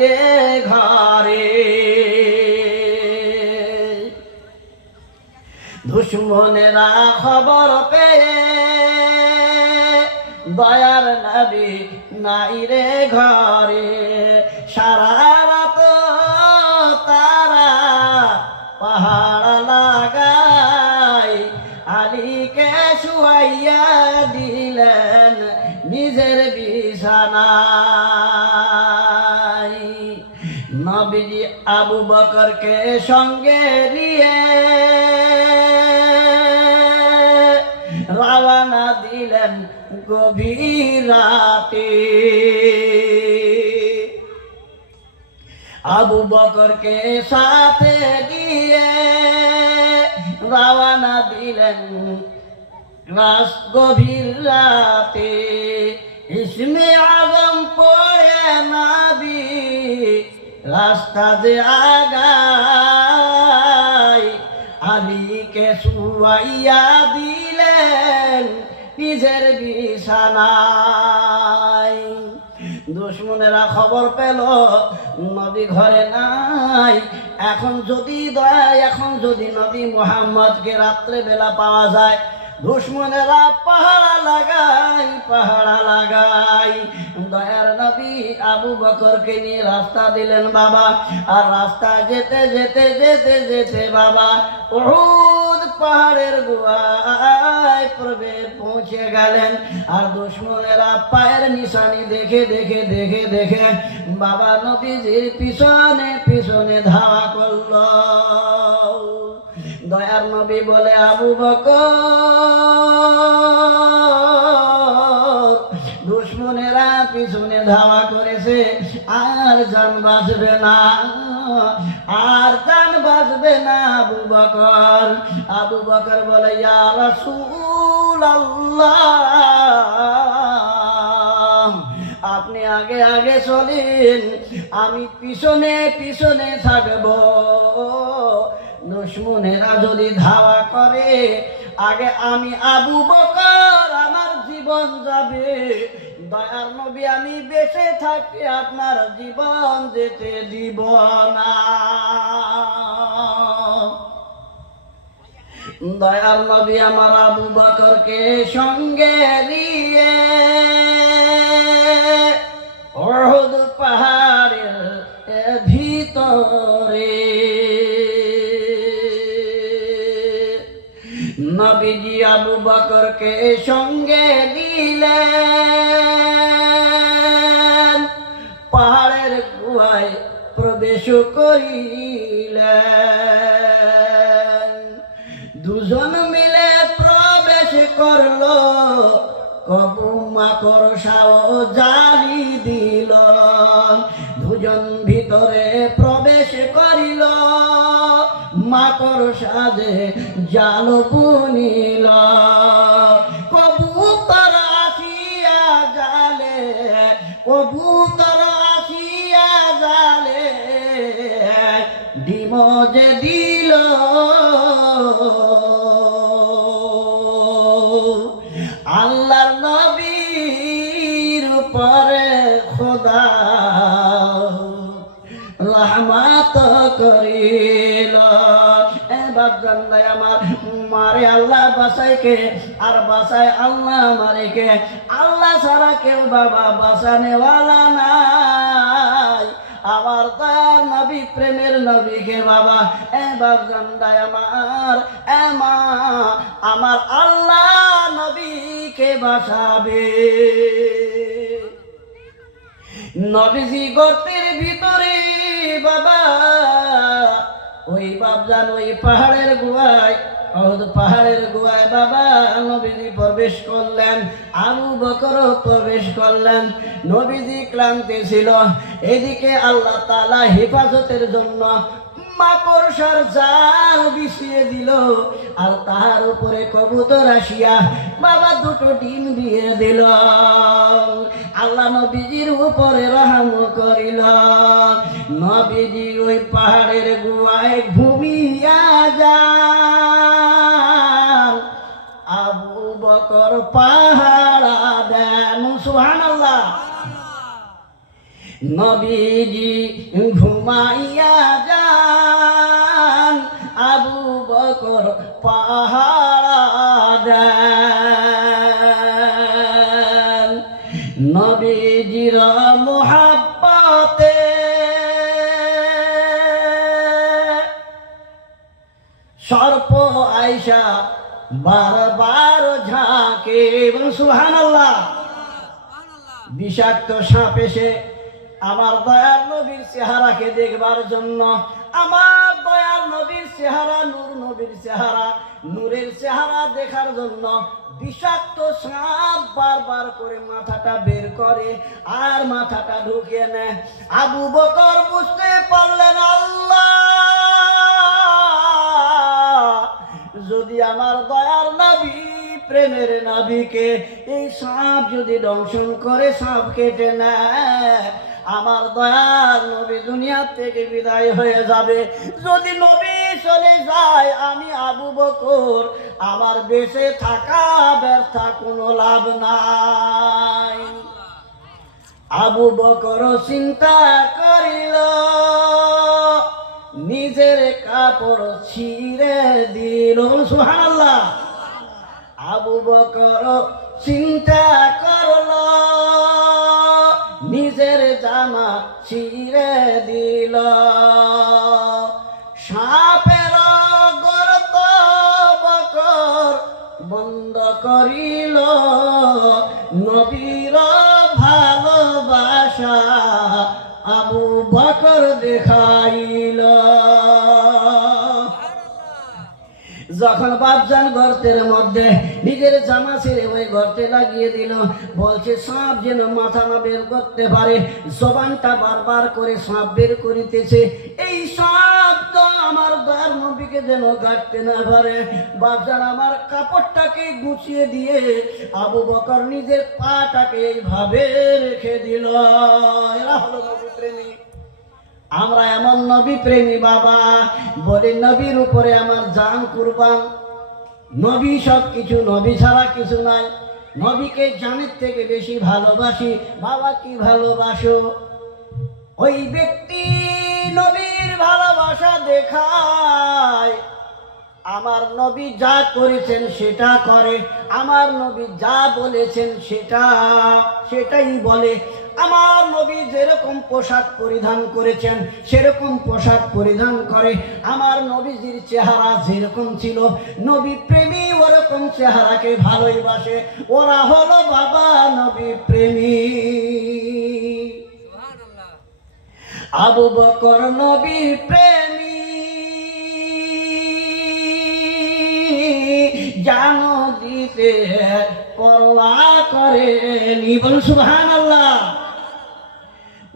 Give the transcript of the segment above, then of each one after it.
রে ঘরে। দুশ্মনেরা খবর পেয়ে দয়ার নবী নাই রে ঘরে। সারা রাত তারা পাহাড় লাগাই আলীকে শুয়াইয়া দিলেন নিজের বিছানায়। নবীজি আবু বকরকে সঙ্গে নিয়ে রওনা দিলেন গভীর রাতে। আবু বকরকে সাথে দিয়ে রওনা দিলেন গভীর রাতে। ইসমে আজম পড়ে নবী রাস্তা যে আগায় আলীকে শুয়াইয়া দিলেন নিজের বিছানায়। দুশ্মনেরা খবর পেল নবী ঘরে নাই। এখন যদি নবী মুহাম্মদকে রাত্রে বেলা পাওয়া যায়, দুশ্মনেরা পাহারা লাগাই দয়ার নবী আবু বকরকে নিয়ে রাস্তা দিলেন বাবা। আর রাস্তা যেতে যেতে যেতে যেতে বাবা উহুদ পাহাড়ের গুহায় পৌঁছে গেলেন। আর দুশ্মনেরা পায়ের নিশানি দেখে দেখে দেখে দেখে বাবা নবীজির পিছনে পিছনে ধাওয়া করল। দয়ার নবী বলে আবু বকর দুশ্মনেরা পিছনে ধাওয়া করেছে, আর জান বাঁচবে না, আর জান বাঁচবে না আবু বকর। আবু বকর বলে ইয়া রাসূলুল্লাহ, আপনি আগে আগে চলেন, আমি পিছনে পিছনে থাকব। দুশ্মনেরা যদি ধাওয়া করে আগে আমি আবু বকর আমার জীবন যাবে। দয়ার নবী আমি বেঁচে থাকি আপনার জীবন যেতে দিব না। দয়ার নবী আমার আবু বকরকে সঙ্গে নিয়ে উহুদ পাহাড়ের ভিতরে নবীজি আবু বকরকে সঙ্গে দিলেন, পাহাড়ের গুহায় প্রবেশ করিলেন। দুজন মিলে প্রবেশ করলো, কবু মাকড়সাও জালি দিল। দুজন ভিতরে প্রবেশ করিল, মাকড়সা যে জাল বুনিল। কবুতর আসিয়া জালে, কবুতর আসিয়া জালে ডিম যে দিল। আল্লাহর নবীর উপরে খোদা রহমত করিল। বাপজান ভাই আমার, মারে আল্লাহ বাঁচাইকে আর বাঁচায় আল্লাহ মারেকে। আল্লাহ ছাড়া কেউ বাবা বাঁচানেওয়ালা নাই। আবার তার নবী প্রেমের নবীকে বাবা বাপজান ভাই আমার, মা আমার আল্লাহ নবীকে বাঁচাবে। নবীজি গর্তের ভিতরে বাবা ওই বাপজান ওই পাহাড়ের গুহায়, পাহাড়ের গুহায় বাবা নবীজি প্রবেশ করলেন, আবু বকরও প্রবেশ করলেন। নবীজি ক্লান্তি ছিল, এদিকে আল্লাহ তাআলা হেফাজতের জন্য মাকড়সার জাল বিছিয়ে দিল, আর তাহার উপরে কবুতর আসিয়া বাবা দুটো ডিম দিয়ে দিল। আল্লাহ নবীজির উপরে রহম করিল। নবীজি ওই পাহাড়ের গুহায় ঘুমিয়া যান, আবু বকর পাহারা দেন। সুবহানাল্লাহ। নবীজি ঘুমাইয়া যান, আবু বকর পাহারা দেন। নবীজির মুহাব্বতে সর্প আয়সা বারবার ঝাঁকে, এবং সুবহানাল্লাহ। বিষাক্ত সাপ এসে আমার দয়ার নবীর চেহারাকে দেখবার জন্য, আমার দয়ার নবীর চেহারা, নূর নবীর চেহারা, নূরের চেহারা দেখার জন্য বিষাক্ত সাপ বারবার করে মাথাটা বের করে আর মাথাটা ঢুকিয়ে নেয়। আবু বকর বুঝতে পারলেন, আল্লাহ, যদি আমার দয়ার নবী, প্রেমের নবীকে এই সাপ যদি দংশন করে, সাপ কেটে নেয়, আমার দয়ার নবী দুনিয়া থেকে বিদায় হয়ে যাবে। যদি নবী চলে যায়, আমি আবু বকর, আমার বেঁচে থাকা ব্যর্থ, কোনো লাভ নাই। আবু বকর চিন্তা করিল, নিজের কাপড় ছিঁড়ে দিল। সুবহানাল্লাহ। আবু বকর চিন্তা করল, নিজের জামা ছিঁড়ে দিল। সাপের গর্ত বকর বন্ধ করিল, নবীর ভালোবাসা আবু বকর দেখাইল। যখন বাপজান গর্তের মধ্যে নিজের জামা ছেড়ে ওই গর্তে লাগিয়ে দিল, বলছে সাপ যেন মাথা না বের করতে পারে, জবানটা বারবার করে সাপ বের করিতেছে, এই সাপ তো আমার দয়ার নবীকে যেন কাটতে না পারে। বাপজান আমার কাপড়টাকে গুছিয়ে দিয়ে আবু বকর নিজের পাটাকে এইভাবে রেখে দিল। এরা হলো নবী প্রেমী। আমরা এমন নবী প্রেমী বাবা, বলি নবীর উপরে আমার জান কুরবান। নবী সব কিছু, নবী ছাড়া কিছু নাই। নবীকে জানের থেকে বেশি ভালোবাসি। বাবা কি ভালোবাসো? ওই ব্যক্তি নবীর ভালোবাসা দেখায়, আমার নবী যা করেছেন সেটা করে, আমার নবী যা বলেছেন সেটাই বলে। আমার নবী যেরকম পোশাক পরিধান করেছেন সেরকম পোশাক পরিধান করে। আমার নবীজির চেহারা যেরকম ছিল, নবী প্রেমী ওরকম চেহারাকে ভালোবাসে। ওরা হলো বাবা নবী প্রেমী। আবু বকর নবী প্রেমী, জানো দিতে পরোয়া করেনি। বলুন সুবহানাল্লাহ।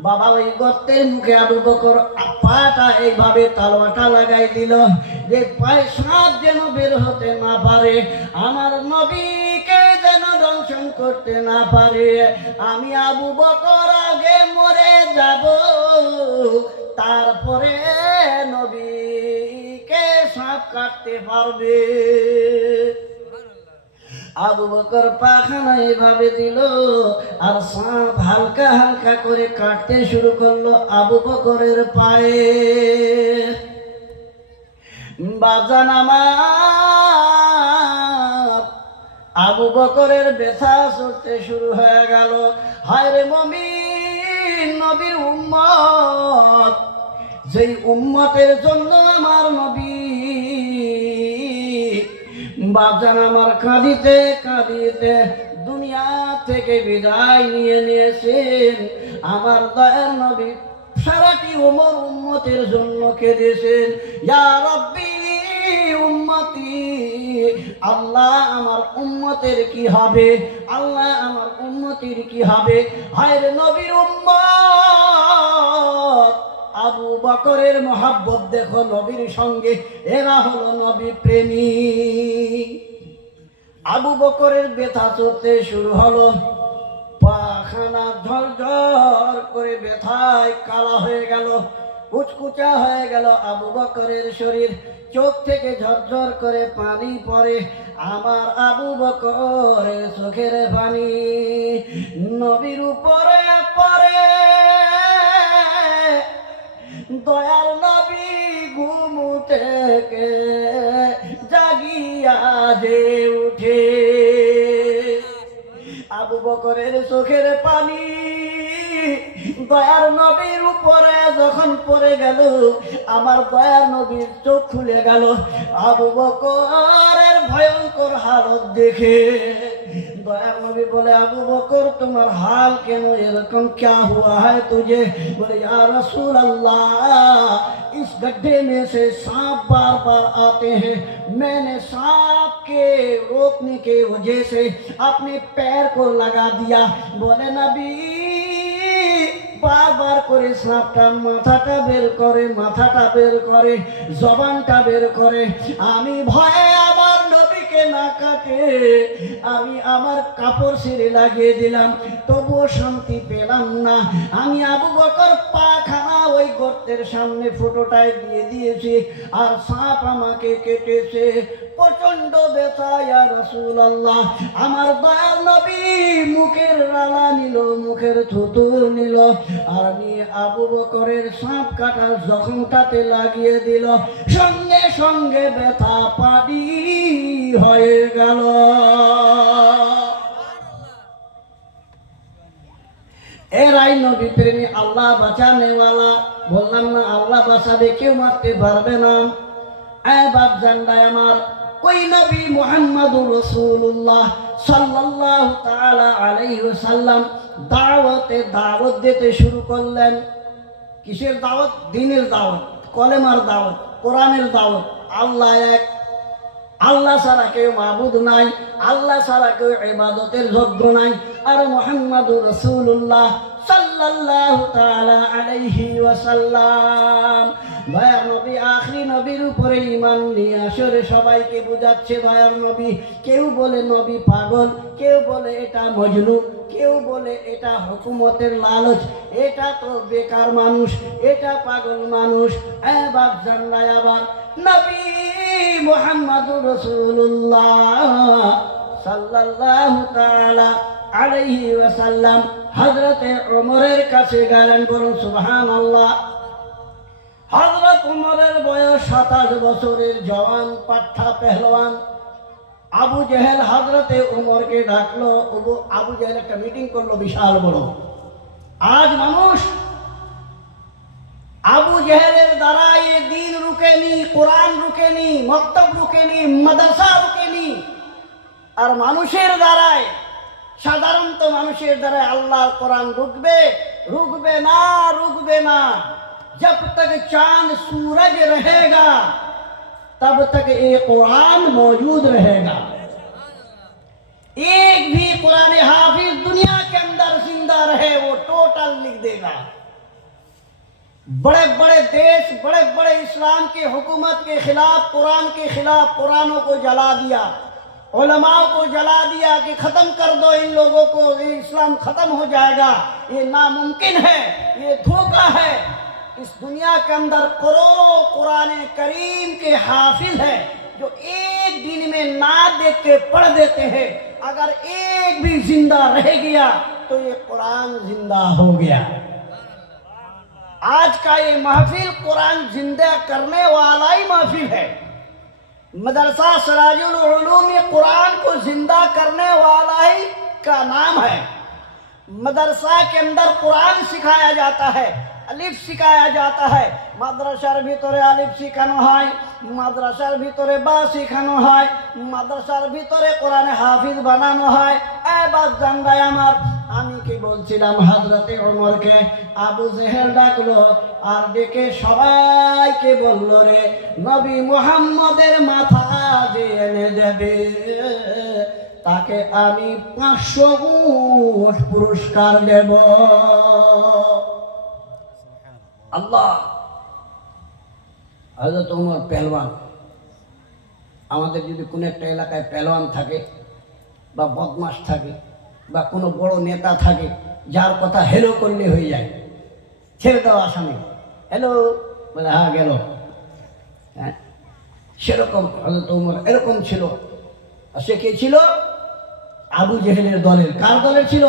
বাবা ওই গর্তের মুখে আবু বকর পাটা এইভাবে তালওয়াটা লাগাই দিল, যে পায়ে সাপ যেন বের হতে না পারে, আমার নবীকে যেন দংশন করতে না পারে। আমি আবু বকর আগে মরে যাব, তারপরে নবীকে সাপ কাটতে পারবে। আবু বকর পাখানা এভাবে দিল, আর সাপ হালকা হালকা করে কাটতে শুরু করলো আবু বকরের পায়ে। বাজান আমার আবু বকরের ব্যথা ছুটতে শুরু হয়ে গেল। হায় রে মুমিন নবীর উম্মত, যেই উম্মতের জন্য আমার নবী বাপজান আমার কাঁদিতে কাঁদিতে দুনিয়া থেকে বিদায় নিয়ে নিয়েছেন। আমার দয়ার নবী সারাটি ওমর উম্মতের জন্য কেঁদেছেন, ইয়া রাব্বি উম্মতি, আল্লাহ আমার উম্মতের কি হবে, আল্লাহ আমার উম্মতির কি হবে। হায় রে নবীর উম্মত, আবু বকরের মহাব্বত দেখো নবীর সঙ্গে, এরা হলো নবী প্রেমী। আবু বকরের ব্যথা চলতে শুরু হলো, পাখানা ঝরঝর করে ব্যথায় কালা হয়ে গেল, কুচকুচা হয়ে গেল আবু বকরের শরীর, চোখ থেকে ঝরঝর করে পানি পড়ে। আমার আবু বকরের চোখের পানি নবীর উপরে পড়ে। দয়াল নবী ঘুম থেকে জাগিয়া যে উঠে, আবু বকরের চোখের পানি দয়ার নবীর উপরে যখন পড়ে গেল, আমার দয়ার নবীর চোখ খুলে গেল। আবু বকরের ভয়ঙ্কর হালত দেখে দয়ার নবী বলে, আবু বকর তোমার হাল কেন এরকম, क्या हुआ है तुझे? बोले या रसूल अल्लाह, इस गड्ढे में से सांप बार बार आते हैं, मैंने सांप के रोकने के वजह से अपने पैर को लगा दिया। बोले नबी বারবার করে সাপটা মাথাটা বের করে, মাথাটা বের করে, জবানটা বের করে। আমি ভয়ে আমার নবীকে না কাটে আমি আমার কাপড় ছিঁড়ে লাগিয়ে দিলাম, তবুও শান্তি পেলাম না। আমি আবু বকর পাখানা ওই গর্তের সামনে ফুটোটায় দিয়ে দিয়েছি, আর সাপ আমাকে কেটেছে, প্রচন্ড ব্যথা। ইয়া রাসূলুল্লাহ, আমার দয়াল নবী মুখের রালা নিল, মুখের থুতুর নিল, আর নিয়ে আবু বকরের সাপ কাটার জখমটাতে লাগিয়ে দিল, সঙ্গে সঙ্গে ব্যথা পানি হয়ে গেল। এরাই নবী প্রেমী, আল্লাহ বাঁচানেওয়ালা। বললাম না আল্লাহ বাঁচাবে, কেউ মারতে পারবে না। বাপ জান্ডায় আমার ওই নবী মুহাম্মদুর রাসূলুল্লাহ সাল্লাল্লাহু তাআলা আলাইহি ওয়াসাল্লাম দাওয়াত দিতে শুরু করলেন। কিসের দাওয়াত? দ্বীনের দাওয়াত, কলেমার দাওয়াত, কোরআনের দাওয়াত। আল্লাহ এক, আল্লাহ ছাড়া কেউ মাবুদ নাই, আল্লাহ ছাড়া কেউ ইবাদতের যোগ্য নাই। আর মুহাম্মদুর রাসূলুল্লাহ সাল্লাল্লাহু তাআলা আলাইহি ওয়াসাল্লাম দয়ার নবী, আখরি নবীর উপরে ঈমান নিয়ে আসরে সবাইকে বুঝাচ্ছে দয়ার নবী। কেউ বলে নবী পাগল, কেউ বলে এটা মজনু, কেউ বলে এটা হুকুমতের লালচ, এটা তো বেকার মানুষ, এটা পাগল মানুষ। বাপ জান্নায় আবার নবী মুহাম্মদুর রাসূলুল্লাহ সাল্লাল্লাহু তাআলা আলাইহি ওয়াসাল্লাম হযরতে ওমরের কাছে গেলেন। বলুন সুবহানাল্লাহ। হযরত ওমরের বয়স 27 বছরের জওয়ান পাঠা পেহলওয়ান। আবু জেহেল হযরতে ওমরকে ডাকলো। আবু জেহেল একটা মিটিং করলো বিশাল বড়। আজ মানুষ আবু জেহেলের দ্বারা এ দ্বীন রুকেনি, কোরআন রুকেনি, মক্তব রুকেনি, মাদ্রাসা রুকেনি। আর মানুষের দ্বারায়, সাধারণত মানুষের দ্বারায় আল্লাহর কোরআন রুকবে? রুকবে না, রুকবে না। जब तक चांद सूरज रहेगा तब तक ये कुरान मौजूद रहेगा। एक भी कुरान हाफिज दुनिया के अंदर जिंदा रहे वो टोटल लिख देगा। बड़े बड़े देश, बड़े बड़े इस्लाम के हुकूमत के खिलाफ, कुरान के खिलाफ कुरानों को जला दिया, उलमाओं को जला दिया कि खत्म कर दो इन लोगों को, ये इस्लाम खत्म हो जाएगा। ये नामुमकिन है, ये धोखा है। इस दुनिया के अंदर करोड़ों कुरान करीम के हाफिज हैं जो एक दिन में ना देख के पढ़ देते हैं। अगर एक भी जिंदा रह गया तो ये कुरान जिंदा हो गया। आज का ये महफिल कुरान जिंदा करने वाला ही महफिल है। मदरसा सिराजुल उलूम ये कुरान को जिंदा करने वाला ही का नाम है। मदरसा के अंदर कुरान सिखाया जाता है, আলিফ শিখায়া যাতা হয়। মাদ্রাসার ভিতরে আলিফ শেখানো হয়, মাদ্রাসার ভিতরে বা শেখানো হয়, মাদ্রাসার ভিতরে কোরআনে হাফিজ বানানো হয়। এবার জানগায় আমার, আমি কি বলছিলাম, হযরতে ওমরকে আবু জেহেল ডাকলো আর ডেকে সবাইকে বলল, রে নবী মুহাম্মদের মাথা যে এনে দেবে তাকে আমি 500 উট পুরস্কার দেব। আল্লাহ। হযরত ওমর পেহলওয়ান। আমাদের যদি কোনো একটা এলাকায় পেহলওয়ান থাকে বা বদমাশ থাকে বা কোনো বড় নেতা থাকে, যার কথা হেলো করলে হয়ে যায়, ছেড়ে দাও আসামি, হ্যালো বলে হ্যাঁ গেল। হ্যাঁ, সেরকম হযরত ওমর এরকম ছিল। আর সে কে ছিল? আবু জেহেলের দলের। কার দলের ছিল?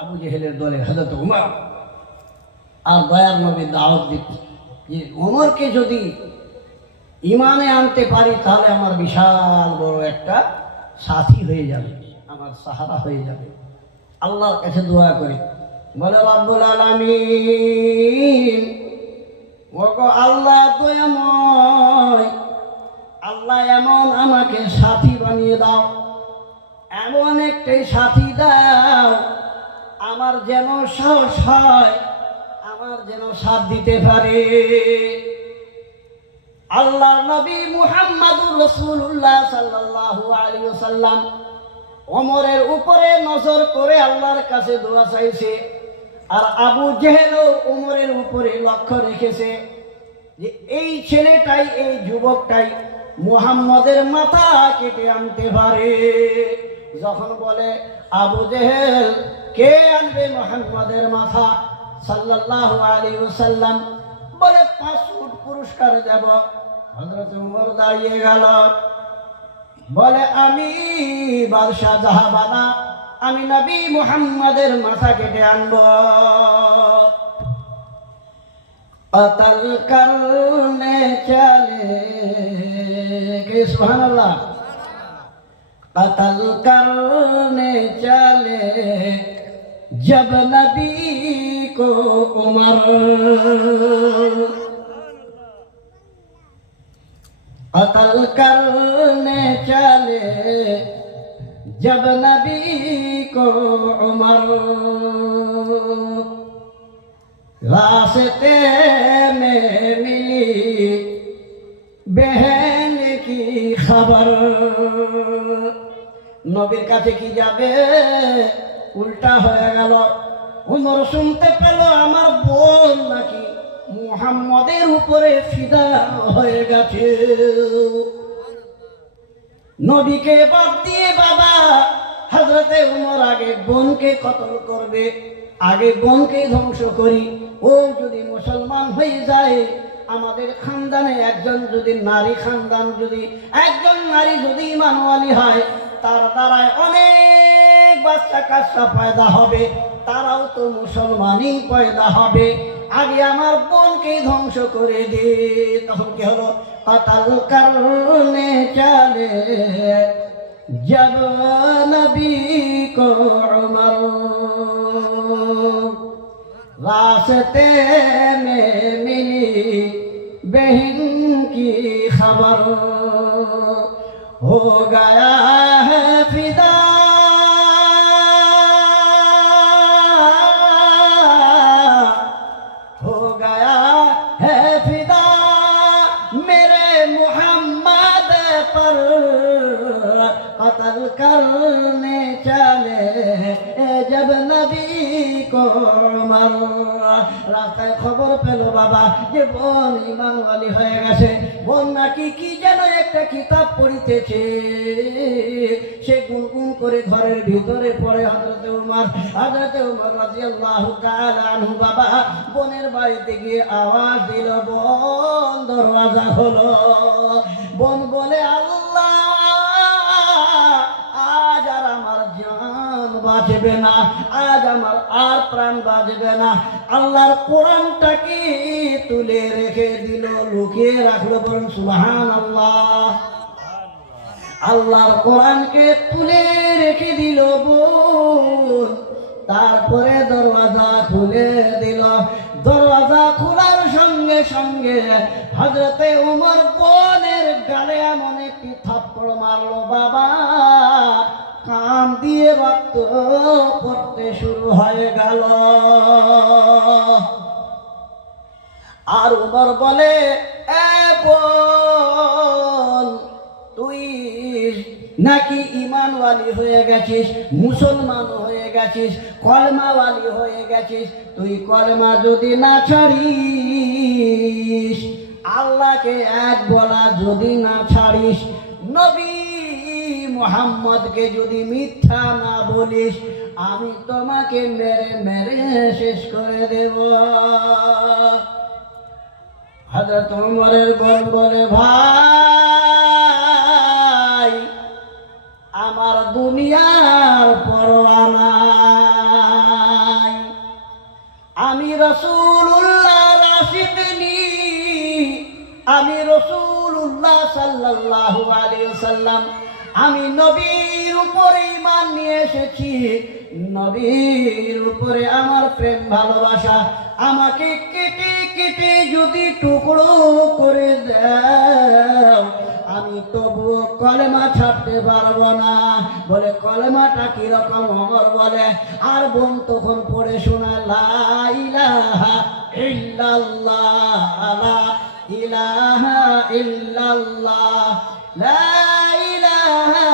আবু জেহেলের দলের হযরত ওমর। আর দয়ার নবী দাওয়াত দিচ্ছে। যে ওমরকে যদি ইমানে আনতে পারি তাহলে আমার বিশাল বড় একটা সাথী হয়ে যাবে, আমার সাহারা হয়ে যাবে। আল্লাহর কাছে দোয়া করি, বলে রব্বুল আলামিন, ওগো আল্লাহ দয়াময়, আল্লাহ এমন আমাকে সাথী বানিয়ে দাও, এমন একটি সাথী দাও আমার যেন সাহস হয়, আমার যেন সাথ দিতে পারে। আল্লাহর নবী মুহাম্মদুর রাসূলুল্লাহ সাল্লাল্লাহু আলাইহি ওয়াসাল্লাম ওমরের উপরে নজর করে আল্লাহর কাছে দোয়া চাইছে। আর আবু জেহেলও ওমরের উপরে লক্ষ্য রেখেছে যে এই ছেলেটাই, এই যুবকটাই মুহাম্মদের মাথা কেটে আনতে পারে। যখন বলে আবু জেহেল, কে আনবে মুহাম্মদের মাথা? সাল্লাল্লাহু আলাইহি ওয়াসাল্লাম বলে 5 ফুট পুরস্কার দেব। হযরত ওমর দাঁড়িয়ে গেল, বলে আমি বাদশাহ জাহাবানা, আমি নবী মুহাম্মদের মাথা কেটে আনব। কতল করনে চলে কে সুবহানাল্লাহ, कत्ल करने चले जब नबी को उमर, कत्ल करने चले जब नबी को उमर, रास्ते में मिली बहन की खबर। নবীর কাছে কি যাবে, উল্টা হয়ে গেল। উমর শুনতে পেল আমার বোন নাকি মুহাম্মদের উপরে ফিদা হয়ে গেছে। নবীকে বাদ দিয়ে বাবা হযরতে উমর আগে বোনকে কতল করবে, আগে বোনকে ধ্বংস করি। ও যদি মুসলমান হয়ে যায়, আমাদের খানদানে একজন যদি নারী খানদান, যদি একজন নারী যদি ইমানওয়ালি হয়, তার দ্বারায় অনেক বাচ্চা কাচ্চা পয়দা হবে, তারাও তো মুসলমানই পয়দা হবে। আগে আমার বোনকে ধ্বংস করে দে। তখন কি হলো, কতল করনে চলে जब नबी को उमर, रास्ते में मिली बहन की खबर, हो गया है फिदा हो गया है फिदा मेरे मुहम्मद पर, कत्ल करने चले जब नबी को उमर। রাস্তায় খবর পেল বাবা যে বোন ইমানওয়ালি হয়ে গেছে। বোন নাকি কি যেন একটা কিতাব পড়িতেছে, সে গুনগুন করে ঘরের ভিতরে পড়ে। হযরতে উমর রাদিয়াল্লাহু তাআলা আনহু বাবা বোনের বাড়িতে গিয়ে আওয়াজ দিল, বোন দরওয়াজা হলো। বোন বলে, আল্লাহ আজ আর আমার জান বাঁচবে না, আজ আমার আর প্রাণ বাঁচবে না। আল্লাহর কোরআনটাকে তুলে রেখে দিল, লুকিয়ে রাখলো। বলুন সুবহানাল্লাহ। আল্লাহর কোরআনকে তুলে রেখে দিল বোন। তারপরে দরওয়াজা খুলে দিল। দরওয়াজা খোলার সঙ্গে সঙ্গে হযরতে ওমর বোনের গালে এমন একটি থাপ্পড় মারলো বাবা, কান দিয়ে রক্ত পড়তে শুরু হয়ে গেল। আর ওমর বলে, এ বোন, তুই নাকি ইমানওয়ালি হয়ে গেছিস, মুসলমান হয়ে গেছিস, কলমাওয়ালি হয়ে গেছিস। তুই কলমা যদি না ছাড়িস, আল্লাহকে এক বলা যদি না ছাড়িস, নবী মুহাম্মদকে যদি মিথ্যা না বলিস, আমি তোমাকে মেরে মেরে শেষ করে দেব। হযরত ওমরের বোন বলে, ভাই আমার দুনিয়ার পরোয়া নাই, আমি রাসূলুল্লাহ রাশিদ আমি রাসূলুল্লাহ সাল্লাল্লাহু আলাইহি ওয়াসাল্লাম, আমি নবীর উপরে ঈমান নিয়ে এসেছি, নবীর উপরে আমার প্রেম ভালোবাসা। আমাকে কেটে কেটে যদি টুকরো করে দাও, আমি তবুও কলেমা ছাড়তে পারবো না। বলে কলেমাটা কিরকম? ওমর বলে, আর বোন তখন পড়ে শোনা, লা ইলাহা ইল্লাল্লাহ, লা ইলাহা ইল্লাল্লাহ, লা ইলাহা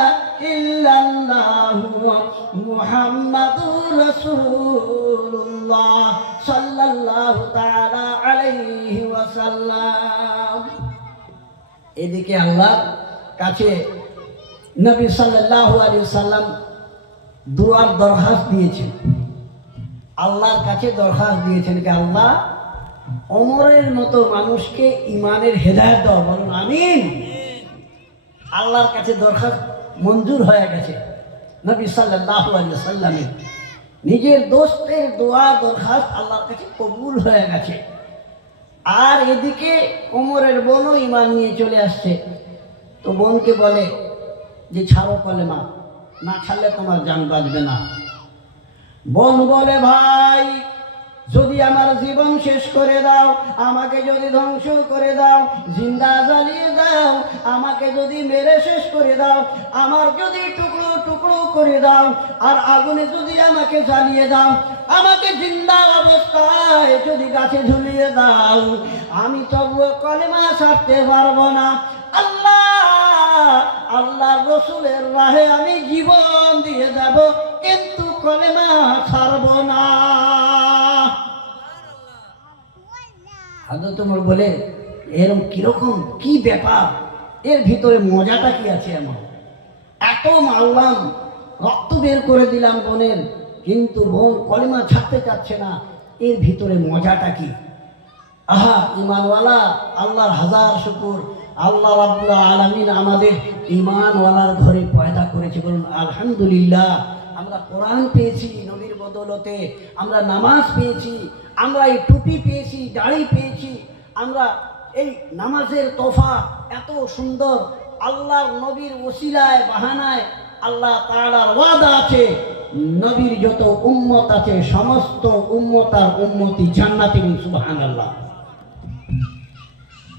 ইল্লাল্লাহ, মুহাম্মাদুর রাসূলুল্লাহ সাল্লাল্লাহু তাআলা আলাইহি ওয়াসাল্লাম। এদিকে আল্লাহর কাছে নবী সাল্লাল্লাহু আলাইহি ওয়াসাল্লাম দুয়ার দরখাস্ত দিয়েছেন। আল্লাহর কাছে দরখাস্ত দিয়েছেন যে আল্লাহ, ওমরের মতো মানুষকে ঈমানের হেদায়েত দাও। বলুন আমিন। আল্লাহর কাছে দরখাস্ত মঞ্জুর হয়ে গেছে। নবী সাল্লাল্লাহু আলাইহি ওয়াসাল্লামের নিজের দোস্তের দোয়া দরখাস্ত আল্লাহর কাছে কবুল হয়ে গেছে। আর এদিকে ওমরের বোনও ঈমান নিয়ে চলে আসছে। তো বোনকে বলে যে ছাড়ো কলেমা, না ছাড়লে তোমার জান বাঁচবে না। বোন বলে, ভাই যদি আমার জীবন শেষ করে দাও, আমাকে যদি ধ্বংস করে দাও, জিন্দা জ্বালিয়ে দাও, আমাকে যদি মেরে শেষ করে দাও, আমার যদি টুকরো টুকরো করে দাও, আর আগুনে যদি আমাকে জ্বালিয়ে দাও, আমাকে জিন্দা অবস্থায় যদি গাছে ঝুলিয়ে দাও, আমি তবুও কলেমা ছাড়তে পারবো না। আল্লাহ রসুলের রাহে আমি জীবন দিয়ে যাব, কিন্তু কলেমা ছাড়বো না। হযরত ওমর বলে, এরকম কিরকম, কি ব্যাপার, এর ভিতরে মজাটা কি আছে? এমন এত মারলাম, রক্ত বের করে দিলাম বোনের, কিন্তু বোন কলেমা ছাড়তে চাচ্ছে না, এর ভিতরে মজাটা কি? আহা ঈমানওয়ালা, আল্লাহর হাজার শুকর, আল্লাহ রাব্বুল আলামিন আমাদের ঈমানওয়ালার ঘরে পয়দা করেছে। বলুন আলহামদুলিল্লাহ। আমরা কোরআন পেয়েছি নবীর বদৌলতে, আমরা নামাজ পেয়েছি, আমরা এই টুপি পেয়েছি, দাড়ি পেয়েছি, আমরা এই নামাজের তোফা এত সুন্দর আল্লাহর নবীর ওসিলায় বাহানায়। আল্লাহ তাআলার ওয়াদা আছে, নবীর যত উম্মত আছে সমস্ত উম্মত আর উম্মতি জান্নাতি। সুবহানাল্লাহ।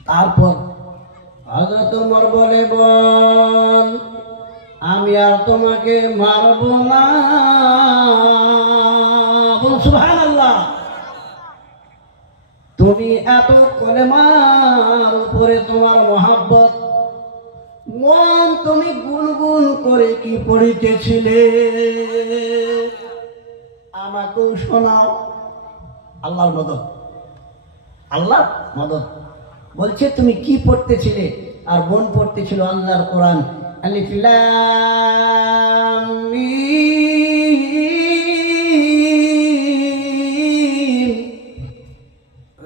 তারপর হযরত ওমর বলে, বোন আমি আর তোমাকে মারব না। বল সুবহানাল্লাহ। তুমি এত কলেমার উপরে তোমার মহাব্বত, মন তুমি গুনগুন করে কি পড়িতেছিলে আমাকেও শোনাও। আল্লাহর মদদ, আল্লাহর মদদ। বলছে তুমি কি পড়তেছিলে? আর বোন পড়তেছিল আল্লাহর কোরআন। আলিফ লাম মিম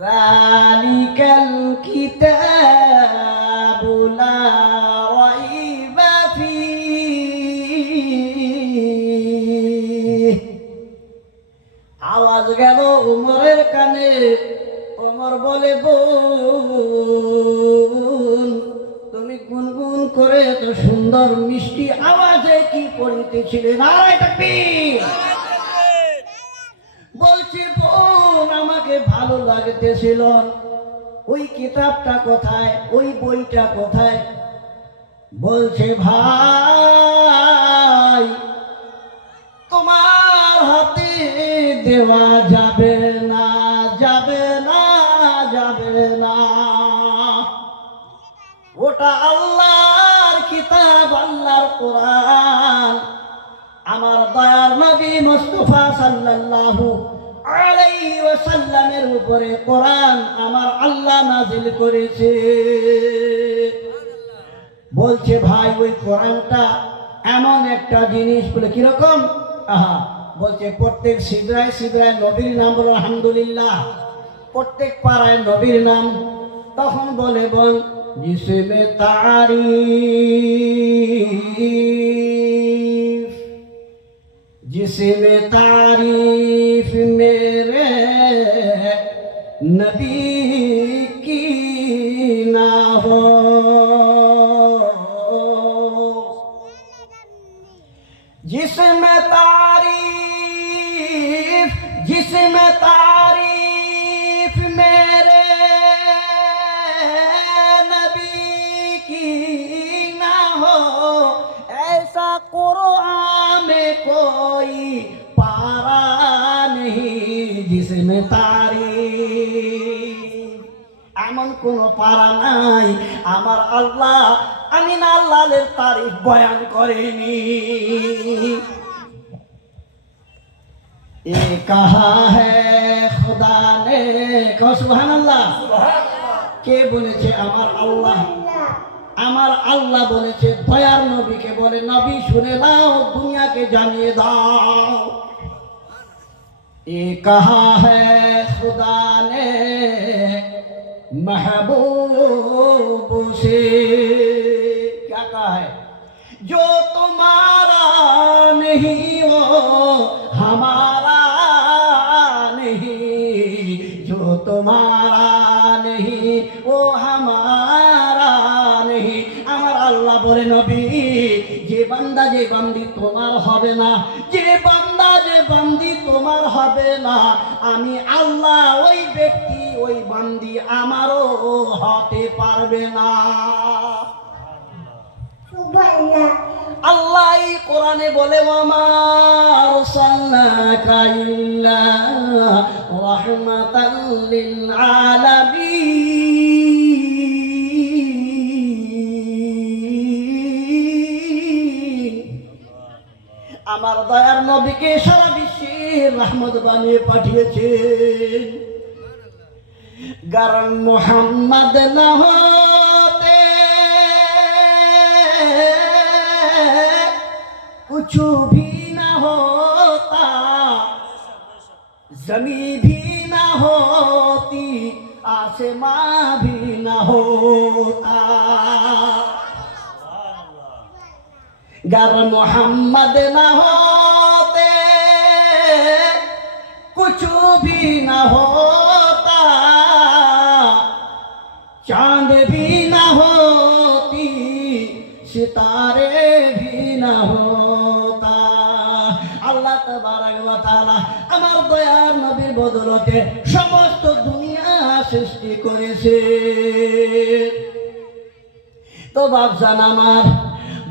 যালিকাল কিতাবু লা রাইবা ফীহি। আওয়াজ গেল ওমরের কানে। ওমর বলে, বোন তুমি গুনগুন করে তো সুন্দর মিষ্টি আওয়াজে কি পড়িতেছিলে? নারায়ে তাকবীর। বলছি বোন আমাকে ভালো লাগতেছিল। ওই কিতাবটা কোথায়? ওই বইটা কোথায়? বলছে, ভাই তোমার হাতে দেওয়া যাবে না, যাবে না, যাবে না। ওটা আল্লাহর কিতাব, আল্লাহর কোরআন। আমার দয়ার নবী মুস্তাফা সাল্লাল্লাহু আলাইহি ওয়াসাল্লামের উপরে কোরআন আমার আল্লাহ নাজিল করেছে। বলছে, ভাই ওই কোরআনটা এমন একটা জিনিস। বলে কিরকম? আহা বলছে, প্রত্যেক সিদরায় সিদরায় নবীর নাম। বলো আলহামদুলিল্লাহ। প্রত্যেক পাড়ায় নবীর নাম। তখন বলে, বোন जिसमें तारीफ, जिसमें तारीफ मेरे नबी की ना जिसमें तारीफ मेरे नबी की ना हो, ऐसा कुरान में कोई पारा नहीं जिसमें तारीफ। এমন কোন পারা নাই আমার আল্লাহ আমিন আল্লাহর তারিফ বয়ান করেনি। এ কাহা হ্যায় খুদা নে, কও সুবহানাল্লাহ। কে বলেছে? আমার আল্লাহ। আমার আল্লাহ বলেছে দয়ার নবীকে, বলে নবী শুনে নাও, দুনিয়াকে জানিয়ে দাও। এ কাহা হ্যায় খুদা নে महबूब से, क्या कहा है? जो तुम्हारा नहीं हो हमारा नहीं, जो तुम्हारा नहीं वो हमारा नहीं। আমার আল্লাহ বলে নবী, যে বান্দা যে বান্দি তোমার হবে না, যে বান্দা যে বান্দি তোমার হবে না, আমি আল্লাহ ওই ব্যক্তি ওই বান্দি আমারও হতে পারবে না। আল্লাহ এই কোরআনে বলে ওয়ামা আরসালনাকা ইল্লা রাহমাতাল লিল আলামিন। আমার দয়ার নবীকে সারা বিশ্বের রহমত বানিয়ে পাঠিয়েছেন। गर मोहम्मद न होते कुछ भी न होता, जमी भी न होती, आसमां भी न होता। गर मोहम्मद न होते कुछ भी न होता, चांद भी न होती, सितारे भी न होता। আল্লাহ তাবারক ওয়া তাআলা আমার দয়ার নবীর বদলতে সমস্ত দুনিয়া সৃষ্টি করেছে। তো বাপজান আমার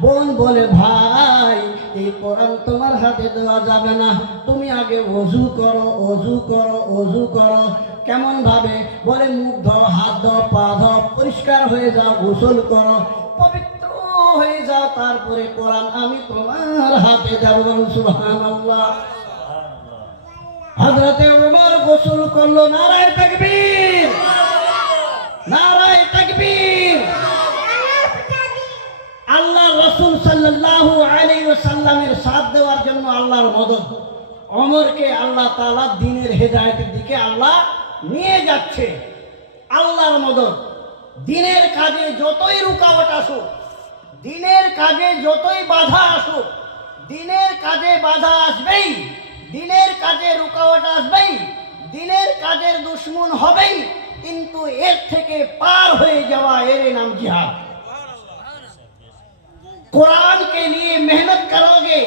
বোন বলে ভাই এই কোরআন তোমার হাতে দেওয়া যাবে না, তুমি আগে ওযু করো, ওযু করো, ওযু করো। কেমন ভাবে? বলে মুখ ধোও, হাত ধোও, পা ধোও, পরিষ্কার হয়ে যাও, গোসল করো, পবিত্র হয়ে যাও, তারপরে কোরআন আমি তোমার হাতে দেব। সুবহানাল্লাহ। হযরতে ওমর গোসল করলো, নারায়ে তাকবীর, নারায়ে তাকবীর। আল্লাহ রাসূল সাল্লাল্লাহু আলাইহি ওয়াসাল্লামের সাথ দেওয়ার জন্য আল্লাহর মদদ, ওমরকে আল্লাহ তাআলা দ্বীনের হেদায়েতের দিকে আল্লাহ নিয়ে যাচ্ছে। আল্লাহর মদদ। দ্বীনের কাজে যতই রুকাওয়াট আসুক, দ্বীনের কাজে যতই বাধা আসুক, দ্বীনের কাজে বাধা আসবেই, দ্বীনের কাজে রুকাওয়াট আসবেই, দ্বীনের কাজের দুশমন হবেই, কিন্তু এর থেকে পার হয়ে যাওয়া, এর নাম জিহাদ। कुरान के लिए मेहनत करोगे,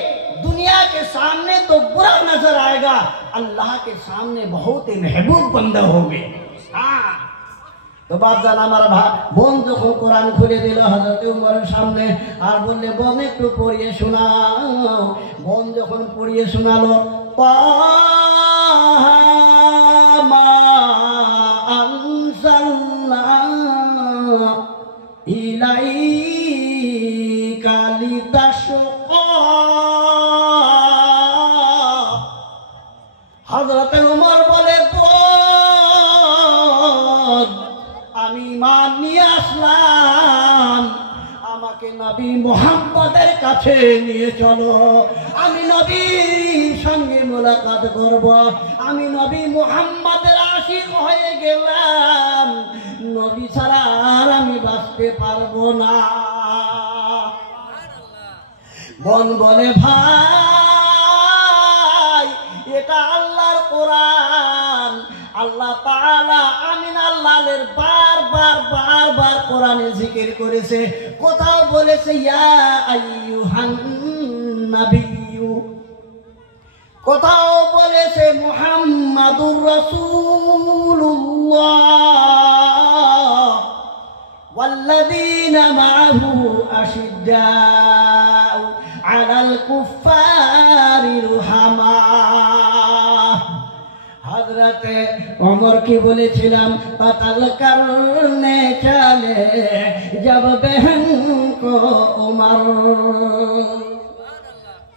दुनिया के सामने तो बुरा नजर आएगा, अल्लाह के सामने बहुत ही महबूब बंदा होगे। हाँ, तो बाप जान हमारा বোন যখন কোরআন খুলে দিল হযরত উমরের সামনে আর বললে বোন একটু পড়িয়ে শোনাও। বোন যখন পড়িয়ে শোনালো, মা আনজালনা ইলাইকা লিতাশকা। হযরত উমর বলে বোন আমি ঈমান নিয়ে আসলাম, আমাকে নবী মুহাম্মদের কাছে নিয়ে চলো, আমি নবীর সঙ্গে মোলাকাত করব, আমি নবী মুহাম্মদের আশিক হয়ে গেলাম, নবী ছাড়া আর আমি বাঁচতে পারবো না। বোন বলে ভাই এটা আল্লাহর কোরআন, আল্লাহ তাআলা আমিন আল্লাহর বারবার কোরআনে জিকির করেছে। কোথাও বলেছে ইয়া আইয়ুহান নাবিয়্যু কোথাও বলেছে মুহাম্মাদুর রাসূলুল্লাহ ওয়াল্লাযীনা মাআহু আশিদ্দাউ আলাল কুফফারি রুহামা। হযরতে ওমর কি বলেছিলাম, কতল করনে চলে জব বহন কো উমর,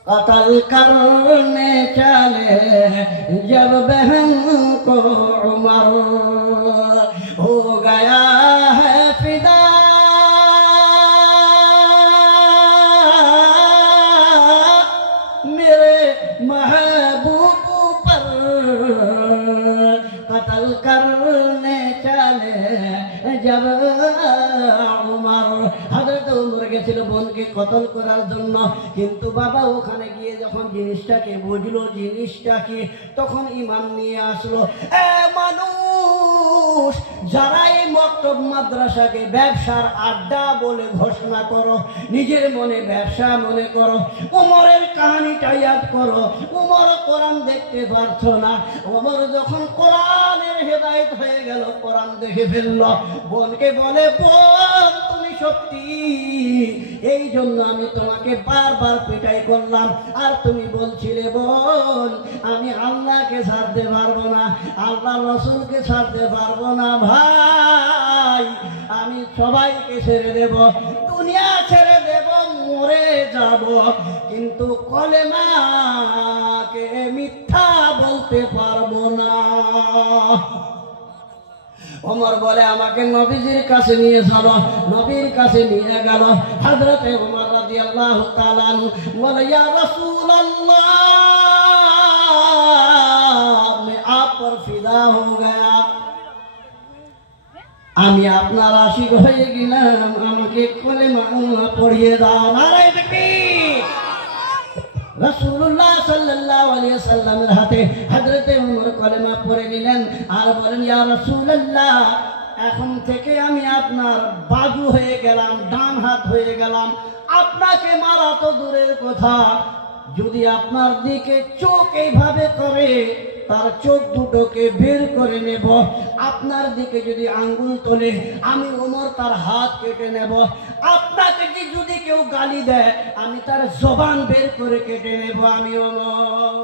कत्ल करने चले जब बहन को उमर, हो गया है फिदा मेरे महबूब पर, कत्ल करने चले जब उमर। হযরত ওমর গেছিল বোনকে কতল করার জন্য, কিন্তু বাবা ওখানে গিয়ে যখন জিনিসটাকে বুঝলো জিনিসটা কি, তখন ঈমান নিয়ে আসলো। এ মানুষ, যারা এই মক্তব মাদ্রাসাকে ব্যবসার আড্ডা বলে ঘোষণা করো, নিজের মনে ব্যবসা মনে করো, ওমরের কাহিনীটা ইয়াদ করো। ওমর কোরআন দেখতে পারতো না, ওমর যখন কোরআনের হেদায়েত হয়ে গেল, কোরআন দেখে ফেললো, বোনকে বলে, বোন তুমি সত্যি, এই জন্য আমি তোমাকে বারবার পিটাই করলাম, আর তুমি বলছিলে বোন আমি আল্লাহকে ছাড়তে পারবো না, আল্লাহ রসুলকে ছাড়তে পারবো না। ভাই আমি সবাইকে ছেড়ে দেব, দুনিয়া ছেড়ে দেব, মরে যাব, কিন্তু কলেমাকে মিথ্যা বলতে পারবো না। ওমর বলে, আমাকে নবীজির কাছে নিয়ে চলো। নবীর কাছে নিয়ে গেল। হযরতে ওমর রাদিয়াল্লাহু তাআলা আনহু বলে, ইয়া রাসূলুল্লাহ मैं आप पर फिदा हो गया, আমি আপনার আশিক হয়ে গেলাম, আমাকে কলেমা পড়িয়ে দাও। নারায়ে তাকবীর। রাসূলুল্লাহ সাল্লাল্লাহু আলাইহি ওয়াসাল্লামের হাতে হযরতে ওমর কলেমা পড়ে নিলেন আর বলেন, ইয়া রাসূলুল্লাহ এখন থেকে আমি আপনার বাজু হয়ে গেলাম, ডান হাত হয়ে গেলাম। আপনাকে মারা তো দূরের কথা, যদি আপনার দিকে চোখ এইভাবে করে তার চোখ দুটোকে বের করে নেব। আপনার দিকে যদি আঙ্গুল তোলে আমি ওমর তার হাত কেটে নেব। আপনাকে যদি কেউ গালি দেয় আমি তার জবান বের করে কেটে নেব, আমি ওমর।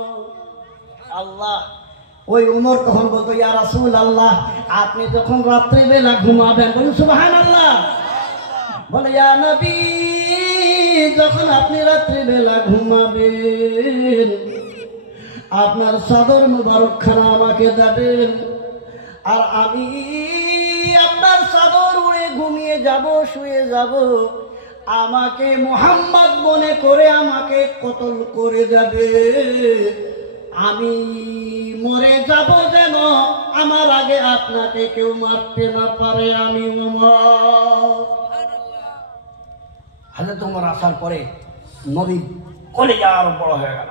আল্লাহ, ওই ওমর তখন বলতো, ইয়া রাসূলুল্লাহ আপনি যখন রাত্রিবেলা ঘুমাবেন, বলুন সুবহানাল্লাহ, বলে ইয়া নবী যখন আপনি রাত্রিবেলা ঘুমাবেন আপনার চাদর মুবারক খানা আমাকে দেবেন, আর আমি আপনার চাদর উড়ে ঘুমিয়ে যাব, শুয়ে যাব। আমাকে মুহাম্মদ মনে করে আমাকে কতল করে যাবে। আমি মরে যাব যেন আমার আগে আপনাকে কেউ মারতে না পারে, আমি ওমর। হযরত ওমর আসার পরে নবী কলেজা আরো বড় হয়ে গেল।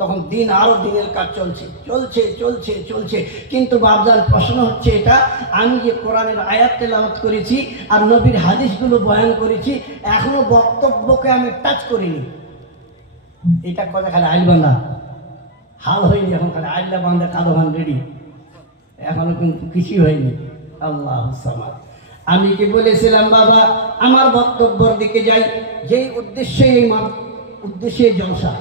তখন দিন আরো দিনের কাজ চলছে চলছে চলছে চলছে। কিন্তু বাপজান প্রশ্ন হচ্ছে এটা, আমি যে কোরআনের আয়াত তেলাওয়াত করেছি আর নবীর হাদিসগুলো বয়ান করেছি, এখনো বক্তব্যকে আমি টাচ করিনি। এটা কথা খালি আইল বান্ধা হাল হয়নি, এখন খালি আইলা বান্ধা কাদো ভান রেডি, এখনো কিন্তু কিছুই হয়নি। আল্লাহ সামাদ। আমি কি বলেছিলাম বাবা, আমার বক্তব্যের দিকে যাই। যেই উদ্দেশ্যে এই উদ্দেশ্যে জলসা,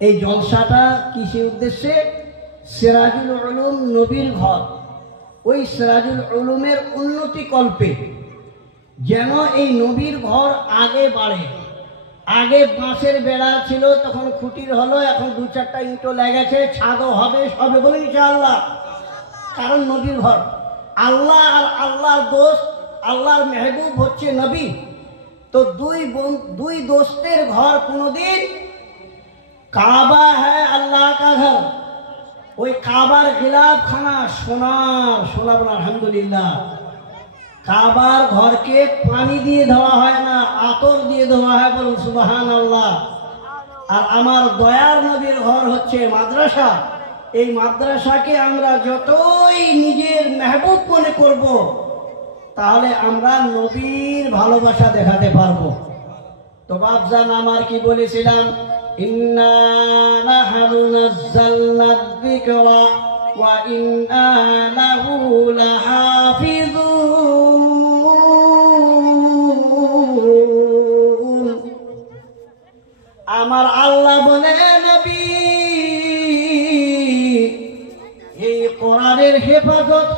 এই জলসাটা কিসে উদ্দেশ্যে? সিরাজুল উলুম নবীর ঘর, ওই সিরাজুল উলুমের উন্নতি কল্পে যেন এই নবীর ঘর আগে বাড়ে। আগে বাঁশের বেড়া ছিল, তখন খুঁটির হলো, এখন দু চারটা ইঁটো লেগেছে, ছাদও হবে, সবে বলে ইনশাআল্লাহ। কারণ নবীর ঘর, আল্লাহ আর আল্লাহর দোস্ত, আল্লাহর মেহবুব হচ্ছে নবী। তো দুই দোস্তের ঘর কোনোদিন, কাবা হ্যাঁ আল্লাহ কা ঘর, ওই কাবার গিলাফ খানা সোনার আলহামদুলিল্লাহ। কাবার ঘরকে পানি দিয়ে ধোয়া হয় না, আতর দিয়ে ধোয়া হয়, বলুন সুবহানাল্লাহ। আর আমার দয়ার নবীর ঘর হচ্ছে মাদ্রাসা। এই মাদ্রাসাকে আমরা যতই নিজের মেহবুব মনে করব, তাহলে আমরা নবীর ভালোবাসা দেখাতে পারবো। তো বাপজান আমার কি বলেছিলাম, ইন্না নাহনু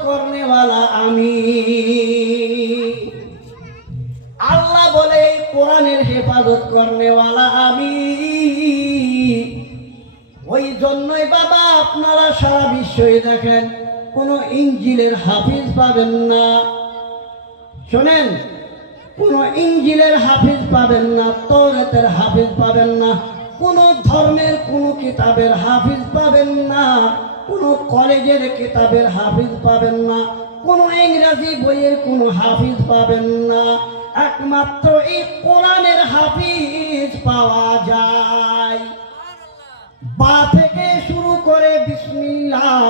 করনে वाला আমি। আল্লাহ বলে কোরআনের হেফাজত করনে वाला আমি। ওই জন্যই বাবা আপনারা সারা বিশ্বই দেখেন কোন ইঞ্জিলের হাফিজ পাবেন না। শোনেন, কোন ইঞ্জিলের হাফিজ পাবেন না, তওরাতের হাফিজ পাবেন না, কোন ধর্মের কোন কিতাবের হাফিজ পাবেন না, কোন কলেজের কিতাবের হাফিজ পাবেন না, কোন ইংরেজি বইয়ের কোন হাফিজ পাবেন না। একমাত্র এই কোরআনের হাফিজ পাওয়া যায়। বা থেকে শুরু করে বিসমিল্লাহ,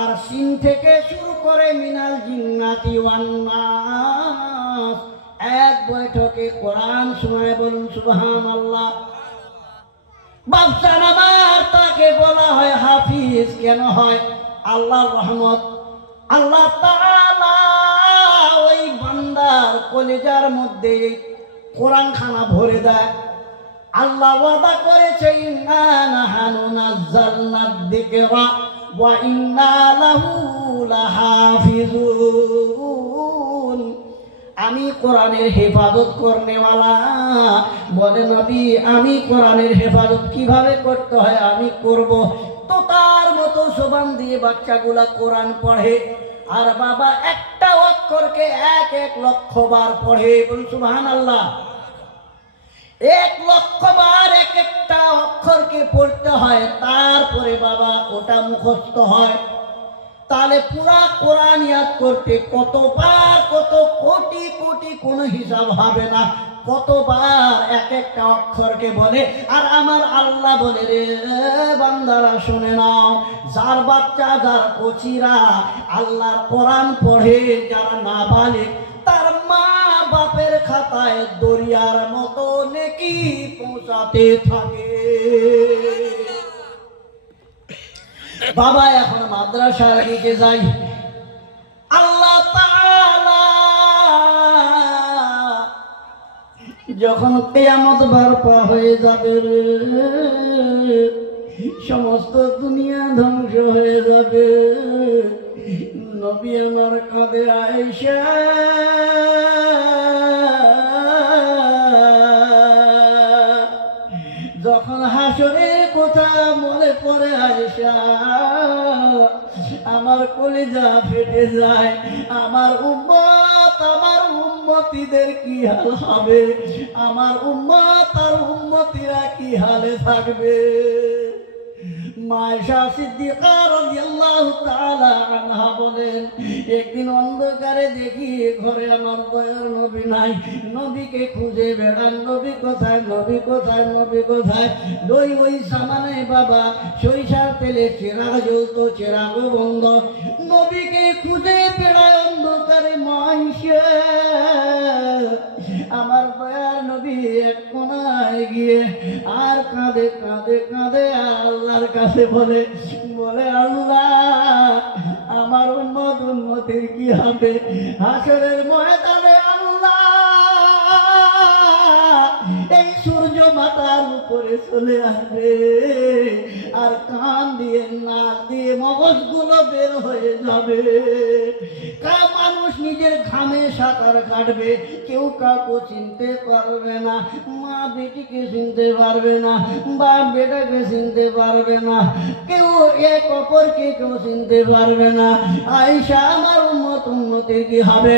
আর সিন থেকে শুরু করে মিনাল জিন্নাতি ওয়ান নাস। এক বৈঠকে কোরআন শোনায়, বলুন সুবহানাল্লাহ। বাদশা নামার তাকে বলা হয় হাফিজ। কেন হয়? আল্লাহর রহমত, আল্লাহ তাআলা ওই বান্দার কলিজার মধ্যে কোরআন খানা ভরে দেয়। আল্লাহ ওয়াদা করেছে, ইন্না নাহানু নাযালনাদ যিকরা ওয়া ইন্না লাহু লাহাফিজুন। আমি কোরআনের হেফাজত করনেওয়ালা। বলে নবী, আমি কোরআনের হেফাজত কিভাবে করতে হয় আমি করব। তো তার মতো জবান দিয়ে বাচ্চাগুলা কোরআন পড়ে, আর বাবা একটা অক্ষরকে 1 লক্ষ বার পড়ে। বলুন সুবহানাল্লাহ। 1 লক্ষ বার একটা অক্ষরকে পড়তে হয়, তারপরে বাবা ওটা মুখস্থ হয়। তাহলে পুরা কোরআন ইয়াদ করতে কতবার, কত কোটি কোটি কোনো হিসাব হবে না, কতবার একটা অক্ষরকে বলে। আর আমার আল্লাহ বলে, রে বান্দারা শুনে নাও, যার বাচ্চা, যার কচিরা আল্লাহর কোরআন পড়ে, যারা নাবালিগ, তার মা বাপের খাতায় দরিয়ার মতো নেকি পৌঁছাতে থাকে। বাবা এখন মাদ্রাসার দিকে যাই। আল্লাহ তাআলা যখন কিয়ামত বারপা হয়ে যাবে রে, সমস্ত দুনিয়া ধ্বংস হয়ে যাবে, নবী আমার কাঁধে আয়েশা, যখন হাসরের কথা মনে পড়ে আয়েশা, আমার কলিজা ফেটে যায়। আমার উম্মত, আমার উম্মতিদের কি হাল হবে? আমার উম্মত আর উম্মতিরা কি হালে থাকবে? আয়েশা সিদ্দিকা রাদিয়াল্লাহু তাআলা আনহা বলেন, একদিন অন্ধকারে দেখি ঘরে আমার দয়ার নবী নাই। নবীকে খুঁজে বেড়ান, নবী কোথায়, নবী কোথায়, নবী কোথায়। ওই সামানে বাবা সরিষার তেলে চেরাগ জ্বলতো, চেরাগও বন্ধ। নবীকে খুঁজে বেড়ায় অন্ধকারে আয়েশা। আমার দয়ার নবী এক কোনায় গিয়ে আর কাঁদে কাঁদে কাঁদে আল্লাহর কাছে বলে, আল্লাহ, আমার উম্মতির কি হবে হাসরের ময়দানে? আল্লাহ, এই সূর্য মাথার উপরে চলে আসবে, আর কান দিয়ে, নাক দিয়ে মগজগুলো বের হয়ে যাবে। মানুষ নিজের ঘামে সাঁতার কাটবে, কেউ কাউকে চিনতে পারবে না। মা বেটিকে চিনতে পারবে না, বাপ বেটাকে চিনতে পারবে না, কেউ এক অপরকে কেউ চিনতে পারবে না। আয়েশা, আমার উম্মতের কি হবে?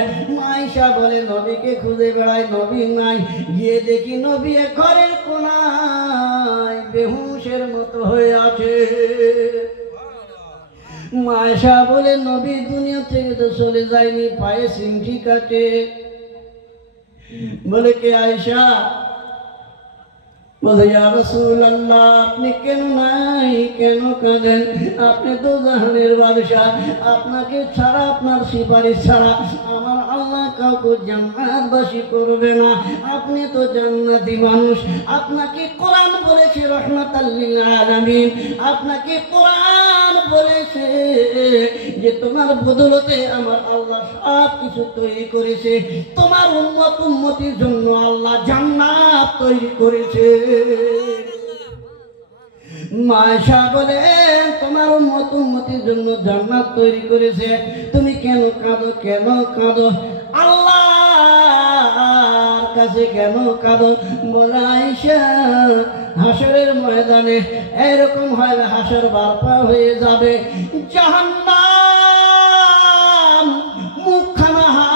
আয়েশা বলে, নবীকে খুঁজে বেড়াই, নবী নাই। গিয়ে দেখি নবী এক ঘরের কোনায় বেহুশের মতো হয়ে আছে। আয়েশা বলে, নবী দুনিয়া থেকে তো চলে যায়নি, পায়ে সিমটি কাটে। বলে, কে আয়েশা? বলে, ইয়া রাসূলুল্লাহ, আপনি কেন নাই, কেন কাঁদেন? আপনি তো জাহানের বাদশাহ, আপনাকে ছাড়া, আপনার সুপারিশ ছাড়া আমার আল্লাহ কাউকে জান্নাতবাসী করবে না। আপনি তো জান্নাতি মানুষ, আপনাকে কোরআন বলেছে রাহমাতাল লিল আলামিন, আপনাকে কোরআন বলেছে যে তোমার বদলতে আমার আল্লাহ সব কিছু তৈরি করেছে, তোমার উম্মতির জন্য আল্লাহ জান্নাত তৈরি করেছে। আয়েশা বলে, তোমার উম্মতির জন্য জান্নাত তৈরি করেছে, তুমি কেন কেন কাঁদো, কেন কাঁদো, আল্লাহর কাছে কেন কাঁদো? বলে আয়েশা, হাসরের ময়দানে এরকম হয়, হাসর বারপা হয়ে যাবে, জাহান্নাম মুখখানা হা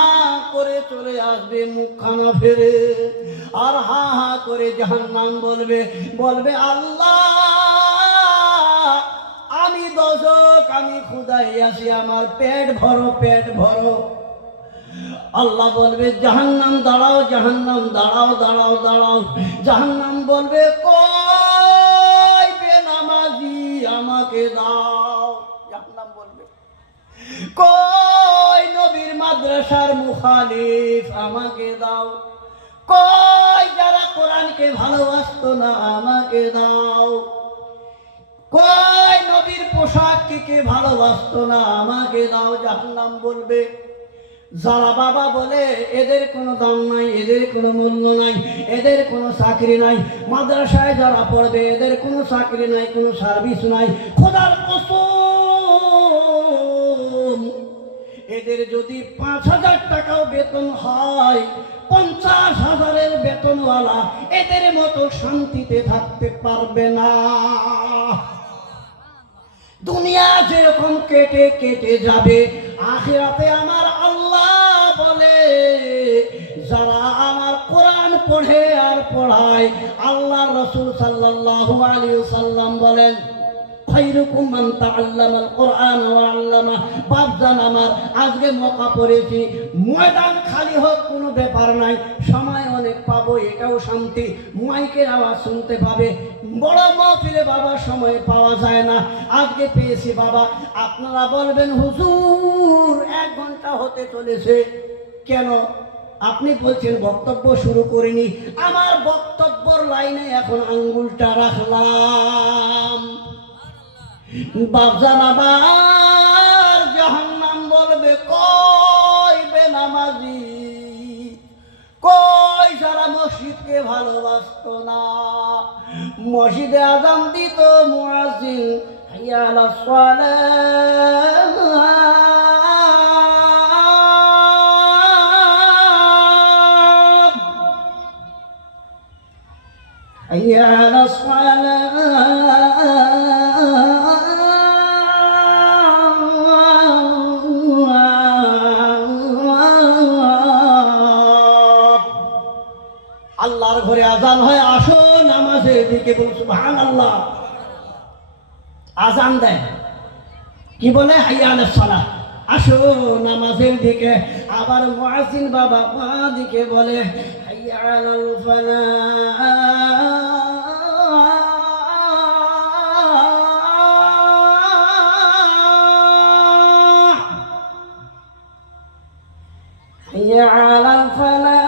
করে চলে আসবে, মুখখানা ফেরে, আর হা হা করে জাহান্নাম বলবে, বলবে আল্লাহ আমি দোজখ, আমি ক্ষুধায় আছি, আমার পেট ভরো, পেট ভরো। আল্লাহ বলবে জাহান্নাম দাঁড়াও, জাহান্নাম দাঁড়াও, দাঁড়াও, দাঁড়াও। জাহান্নাম বলবে কই বেনামাজি আমাকে দাও। জাহান্নাম বলবে কই নবীর মাদ্রাসার মুখালিফ আমাকে দাও, কই যারা কোরআনকে ভালোবাসতো না আমাকে দাও, কই নবীর পোশাককে কে ভালোবাসতো না আমাকে দাও। জাহান্নাম বলবে যারা বাবা বলে এদের কোনো দাম নাই, এদের কোনো মূল্য নাই, এদের কোনো চাকরি নাই, মাদ্রাসায় যারা পড়বে এদের কোনো চাকরি নাই, কোনো সার্ভিস নাই, খোদার কসম এদের যদি 5,000 টাকাও বেতন হয়, 50,000-এর বেতনওয়ালা এদের মতো শান্তিতে থাকতে পারবে না। দুনিয়া যেরকম কেটে কেটে যাবে, আখিরাতে আমার আল্লাহ বলে যারা আমার কোরআন পড়ে আর পড়ায়, আল্লাহ রাসূল সাল্লাল্লাহু আলাইহি ওয়াসাল্লাম বলেন খায়রুকুম মান তাআল্লামাল কোরআন ওয়া আল্লামা। বাপজান আমার, আজকে মৌকা পড়েছি, ময়দান খালি হোক কোনো ব্যাপার নাই, সময় অনেক পাবো, এটাও শান্তি, মাইকের আওয়াজ শুনতে পাবে। বড় মাহফিলে বাবা সময় পাওয়া যায় না, আজকে পেয়েছি বাবা। আপনারা বলবেন হুজুর 1 ঘন্টা হতে চলেছে, কেন? আপনি বলছেন বক্তব্য শুরু করিনি, আমার বক্তব্যর লাইনে এখন আঙ্গুলটা রাখলাম। বাপজান আমার, জাহান্নাম বলবে কই বেনামাজি, কই যারা মসজিদকে ভালোবাসতো না। মসজিদে আযান দিত মুয়াজ্জিন, হাইয়া আলাস সালাহ, হাইয়া আলাস সালাহ, আল্লাহর ঘরে আজান হয়, আসো নামাজের দিকে, বল সুবহানাল্লাহ। আজান দেয়, কি বলে? হাইয়া আলাস সালাহ, আসো নামাজের দিকে। আবার মুয়াজ্জিন বাবা বাঁ দিকে বলে হাইয়া আলাল ফালাহ, হাইয়া আলাল ফালাহ।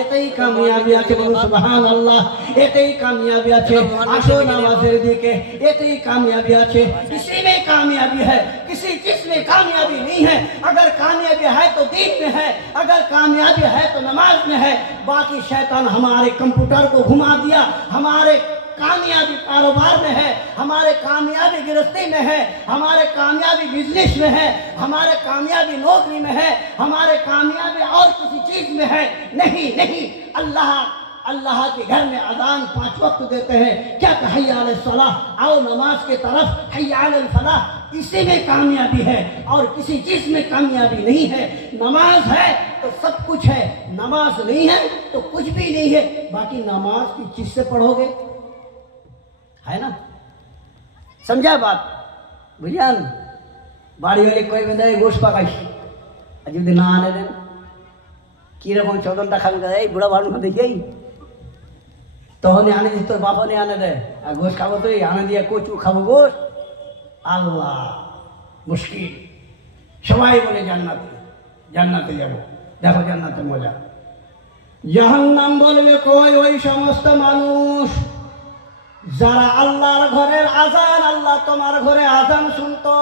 এটাই কামিয়াবি আছে, বলুন সুবহানাল্লাহ। এটাই কামিয়াবি আছে, আসো নামাজের দিকে, এটাই কামিयाबी আছে। इसी में कामयाबी है, किसी चीज में कामयाबी नहीं है। अगर कामयाबी है तो दीन में है, अगर कामयाबी है तो नमाज में है। बाकी शैतान हमारे कंप्यूटर को घुमा दिया, हमारे कामयाबी कारोबार में है, हमारे कामयाबी गृहस्थी में है, हमारे कामयाबी बिजनेस में है, हमारे कामयाबी नौकरी में है, हमारे कामयाबी और किसी चीज में है। नहीं नहीं, अल्लाह अल्लाह के घर में अजान 5 वक्त देते हैं, क्या हैया अलैहि सलाह, आओ नमाज के तरफ, हैया अलल फलाह। इसी में कामयाबी है और किसी चीज में कामयाबी नहीं है। नमाज है तो सब कुछ है, नमाज नहीं है तो कुछ भी नहीं है। बाकी नमाज की चीज से पढ़ोगे, है ना? समझा बात? बुझान बाड़ी वाले कोई बंदा गोश्त पाकाइছি, আর যদি না আনে দেন কিরকম চোদনটা খাবে, এই বুড়া মানুষ দেখেই তখনই আনে দিস, তোর বাবা নিয়ে আনে দেয়, আর গোশ খাবো তো আনে দিয়ে কচু খাবো গোশ। আল্লাহ মুশকিল। সবাই বলে জান্নাতে, জান্নাতে যাবো, দেখো জান্নাতে মজা। জাহান্নাম বলবে কই ওই সমস্ত মানুষ যারা আল্লাহর ঘরের আজান, আল্লাহ তোমার ঘরে আজান শুনতো,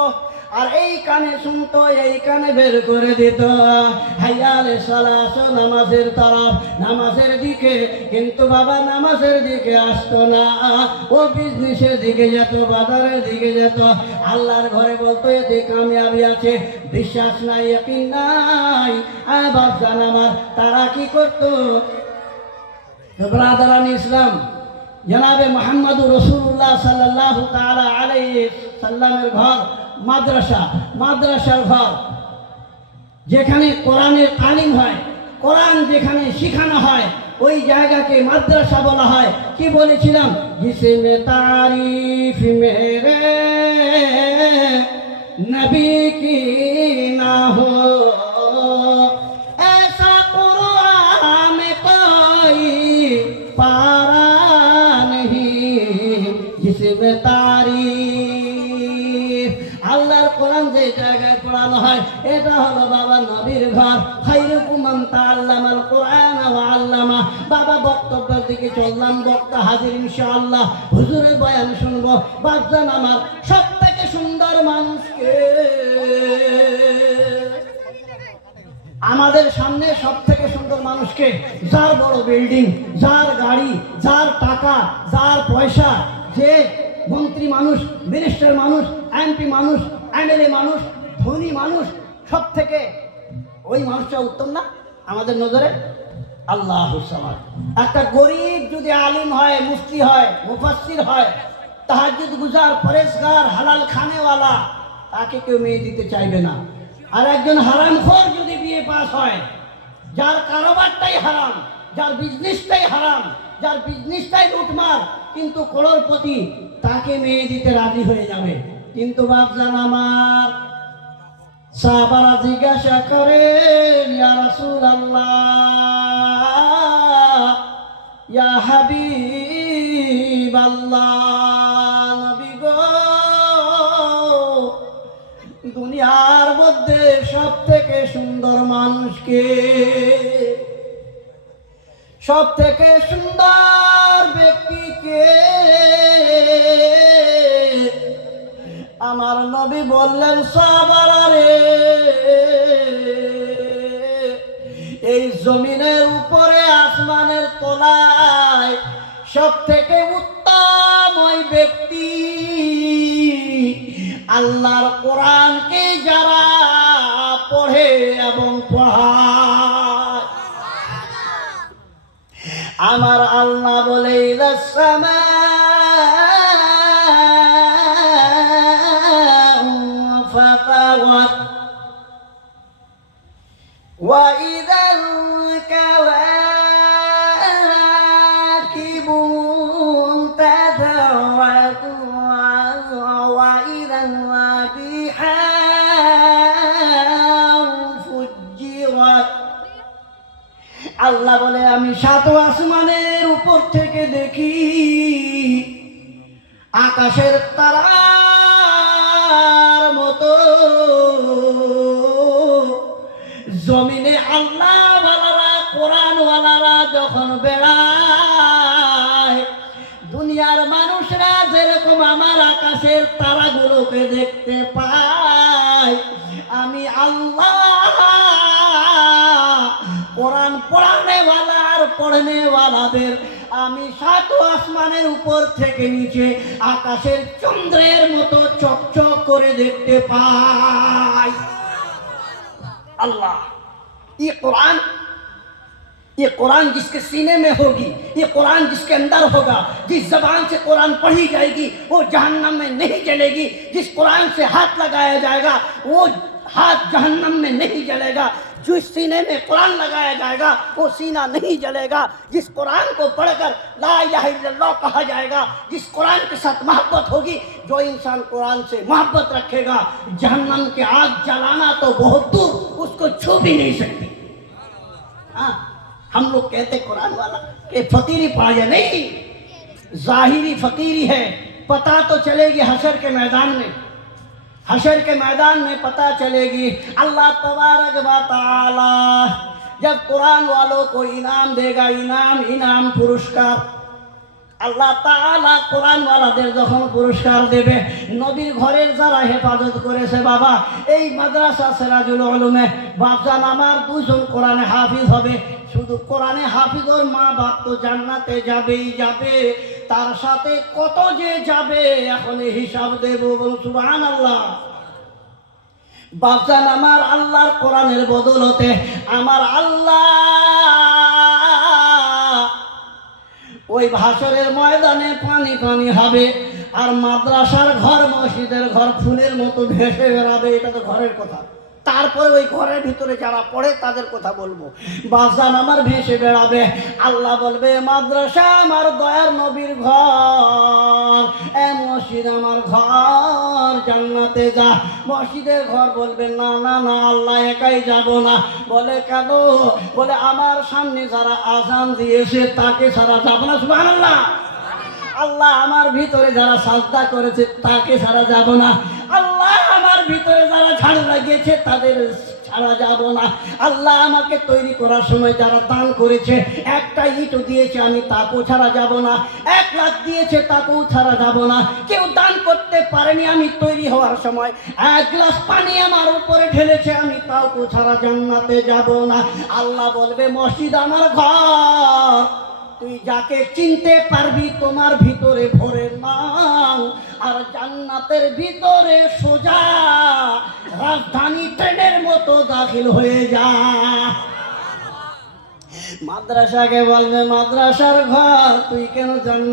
আর এই কানে শুনতো, এই কানে বের করে দিত হাইয়ালে সালাত, নামাজের তরফ, নামাজের দিকে। কিন্তু বাবা নামাজের দিকে আসতো না, ও বিজনেসের দিকে যেত, বাজারের দিকে যেত। আল্লাহর ঘরে বলতো এতে কামিয়াবি আছে। বিশ্বাস নাই, ইয়াকিন নাই, বাপজান আমার, তারা কি করতো? ব্রাদারান ইসলাম, জনাবে মোহাম্মদুর রাসূলুল্লাহ সাল্লাল্লাহু তাআলা আলাইহি সাল্লামের ঘর মাদ্রাসা, মাদ্রাসার ঘর যেখানে কোরআনের তালিম হয়, কোরআন যেখানে শিখানো হয়, ওই জায়গাকে মাদ্রাসা বলা হয়। কি বলেছিলাম? জিসমে তারিফ মেরে নবী কি না হো, ऐसा कुरान में कोई पारा नहीं जिसमें तारीफ। আল্লাহর কোরআন যে জায়গায় পড়ানো হয় এটা হলো বাবা নবীর ঘর। খায়রুকুম মান তাআল্লামাল কোরআন ওয়া আল্লামা। বাবা বক্তব্যের দিকে চললাম, বক্তা হাজির ইনশাআল্লাহ, হুজুরের বয়ান শুনবো। বাপজান আমার, সবথেকে সুন্দর মানুষকে আমাদের সামনে, সব থেকে সুন্দর মানুষকে, যার বড় বিল্ডিং, যার গাড়ি, যার টাকা, যার পয়সা, যে মন্ত্রী মানুষ, মিনিস্টার মানুষ, এমপি মানুষ, এমএলএ মানুষ, ধনী মানুষ, সব থেকে ওই মানুষটা উত্তম না আমাদের নজরে? আল্লাহুস সামাদ। একটা গরিব যদি আলিম হয়, মুফতি হয়, মুফাসসির হয়, তাহাজ্জুদ গুজার, পরেশগার, হালাল খানেওয়ালা, তাকে কেউ মেয়ে দিতে চাইবে না। আর একজন হারামখোর যদি বিয়ে পাস হয়, যার কারবারটাই হারাম, যার বিজনেসটাই হারাম, যার বিজনেসটাই লুটমার, কিন্তু করোড়পতি, তাকে মেয়ে দিতে রাজি হয়ে যাবে। কিন্তু বাপজান আমার, সাহাবারা জিজ্ঞাসা করে, ইয়া রাসূলুল্লাহ, ইয়া হাবিবাল্লাহ, নবী গো, দুনিয়ার মধ্যে সব থেকে সুন্দর মানুষকে, সব থেকে সুন্দর ব্যক্তিকে? আমার নবী বললেন, সাহাবারা রে, এই জমিনের উপরে, আসমানের তলায় সব থেকে উত্তম ওই ব্যক্তি আল্লাহর কোরআনকে যারা পড়ে এবং পড়ায়। আমার আল্লাহ বলে, وإذا الكواكب انتثرت وإذا البحار فجرت। আল্লাহ বলে, আমি সাত আসমানের উপর থেকে দেখি আকাশের তারার মতো, জমিনে আল্লাহ ওয়ালারা, কোরআন ওয়ালারা যখন বেড়ায়, দুনিয়ার মানুষরা যেরকম আমার আকাশের তারাগুলোকে দেখতে পায়, আমি আল্লাহ কোরআন পড়ানেওয়ালা আর পড়নেওয়ালাদের আমি সাত আসমানের উপর থেকে নিচে আকাশের চন্দ্রের মতো চকচক করে দেখতে পাই। अल्लाह, ये कुरान जिसके सीने में होगी, ये कुरान जिसके अंदर होगा, जिस जबान से कुरान पढ़ी जाएगी वो जहन्नम में नहीं जलेगी। जिस कुरान से हाथ लगाया जाएगा वो हाथ जहन्नम में नहीं जलेगा। जिस सीने में कुरान लगाया जाएगा वो सीना नहीं जलेगा। जिस कुरान को पढ़कर ला इलाहा इल्लल्लाह कहा जाएगा, जिस कुरान के साथ मोहब्बत होगी, जो इंसान कुरान से मोहब्बत रखेगा, जहन्नम की आग जलाना तो बहुत दूर, उसको छू भी नहीं सकती। हाँ, हम लोग कहते कुरान वाला कि फकीरी पाया नहीं, जाहिरी फकीरी है, पता तो चलेगी हशर के मैदान में, हशर के मैदान में पता चलेगी। अल्लाह तबारक व तआला जब कुरान वालों को इनाम देगा, इनाम पुरस्कार, আল্লাহ তাআলা কোরআনওয়ালাদের যখন পুরস্কার দেবে, নবীর ঘরের যারা হেফাজত করেছে বাবা, এই মাদ্রাসা সিরাজুল উলুমে বাপজান আমার দুজন কোরআনে হাফিজ হবে। শুধু কোরআনে হাফিজ ওর মা বাপ তো জান্নাতে যাবেই যাবে, তার সাথে কত যে যাবে এখন হিসাব দেব, বলুন সুবহানাল্লাহ। বাপজান আমার আল্লাহর কোরআনের বদলতে আমার আল্লাহ ওই ভাসরের ময়দানে পানি পানি হবে, আর মাদ্রাসার ঘর মসজিদের ঘর ফুলের মতো ভেসে বেড়াবে। এটা তো ঘরের কথা, তারপরে ওই ঘরের ভিতরে যারা পড়ে তাদের কথা বলবো। বাজান আমার ভেসে বেড়াবে, আল্লাহ বলবে মাদ্রাসা আমার দয়ার নবীর ঘর, এ মসজিদ আমার ঘর, জান্নাতে যা। মসজিদের ঘর বলবে না না না আল্লাহ একাই যাব না। বলে কেন? বলে আমার সামনে যারা আজান দিয়েছে তাকে ছাড়া যাব না। সুবহানাল্লাহ। আল্লাহ আমার ভিতরে যারা সাজদা করেছে তাকে ছাড়া যাব না। আল্লাহ আমার ভিতরে যারা ঝাড়ু লাগিয়েছে তাদের ছাড়া যাব না। আল্লাহ আমাকে তৈরি করার সময় যারা দান করেছে, একটা ইটও দিয়েছে আমি তাকেও ছাড়া যাব না, 1 লাখ দিয়েছে তাকেও ছাড়া যাব না। কেউ দান করতে পারেনি আমি তৈরি হওয়ার সময়, 1 গ্লাস পানি আমার উপরে ঢেলেছে আমি তাকেও ছাড়া জান্নাতে যাব না। আল্লাহ বলবে মসজিদ আমার ঘর, তুই যাকে চিনতে পারবি তোমার ভিতরে ভরে নাও, আর জান্নাতের ভিতরে সোজা রাজধানী ট্রেনের মতো দাখিল হয়ে যা। মাদ্রাসাকে বলবে মাদ্রাসার ঘর, তুই কেন জান্নাত